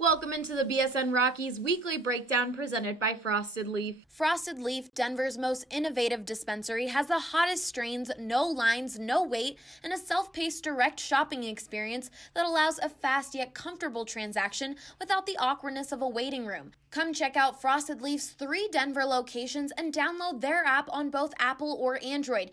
Welcome into the BSN Rockies Weekly Breakdown presented by Frosted Leaf. Frosted Leaf, Denver's most innovative dispensary, has the hottest strains, no lines, no wait, and a self-paced direct shopping experience that allows a fast yet comfortable transaction without the awkwardness of a waiting room. Come check out Frosted Leaf's 3 Denver locations and download their app on both Apple or Android.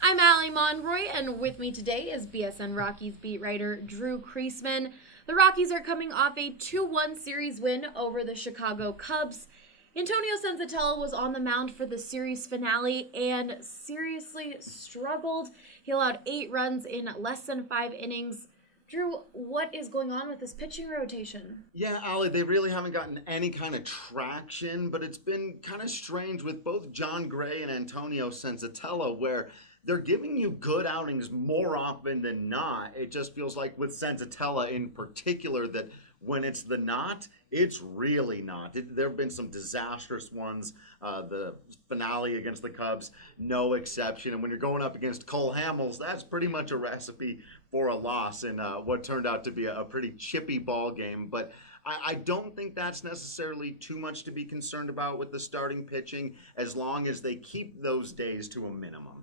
I'm Allie Monroy, and with me today is BSN Rockies beat writer Drew Creasman. The Rockies are coming off a 2-1 series win over the Chicago Cubs. Antonio Senzatella was on the mound for the series finale and seriously struggled. He allowed 8 runs in less than 5 innings. Drew, what is going on with this pitching rotation? Yeah, Allie, they really haven't gotten any kind of traction, but it's been kind of strange with both John Gray and Antonio Senzatella, where they're giving you good outings more often than not. It just feels like with Senzatella in particular that when it's the not, it's really not. There have been some disastrous ones. The finale against the Cubs, no exception. And when you're going up against Cole Hamels, that's pretty much a recipe for a loss in what turned out to be a pretty chippy ball game. But I don't think that's necessarily too much to be concerned about with the starting pitching, as long as they keep those days to a minimum.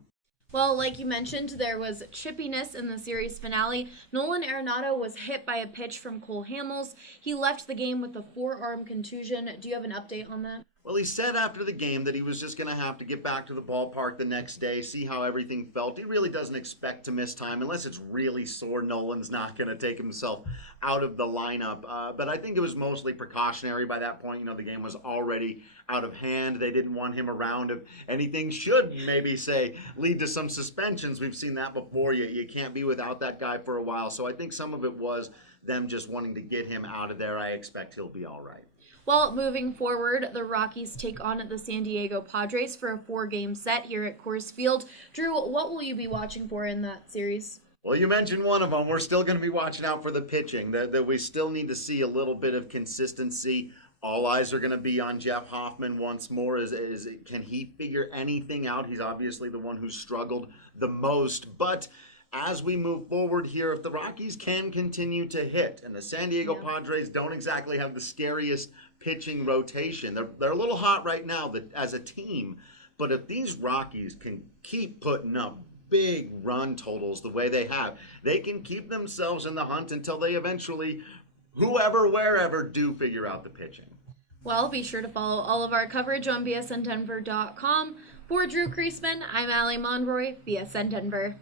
Well, like you mentioned, there was chippiness in the series finale. Nolan Arenado was hit by a pitch from Cole Hamels. He left the game with a forearm contusion. Do you have an update on that? Well, he said after the game that he was just going to have to get back to the ballpark the next day, see how everything felt. He really doesn't expect to miss time unless it's really sore. Nolan's not going to take himself out of the lineup. But I think it was mostly precautionary by that point. You know, the game was already out of hand. They didn't want him around if anything should maybe lead to some suspensions. We've seen that before. You can't be without that guy for a while. So I think some of it was them just wanting to get him out of there. I expect he'll be all right. Well, moving forward, the Rockies take on the San Diego Padres for a 4-game set here at Coors Field. Drew, what will you be watching for in that series? Well, you mentioned one of them. We're still going to be watching out for the pitching. That we still need to see a little bit of consistency. All eyes are going to be on Jeff Hoffman once more. Can he figure anything out? He's obviously the one who's struggled the most. But as we move forward here, if the Rockies can continue to hit, and the San Diego Padres don't exactly have the scariest pitching rotation. They're a little hot right now as a team, but if these Rockies can keep putting up big run totals the way they have, they can keep themselves in the hunt until they eventually, whoever, wherever, do figure out the pitching. Well, be sure to follow all of our coverage on bsndenver.com. For Drew Creasman, I'm Allie Monroy, BSN Denver.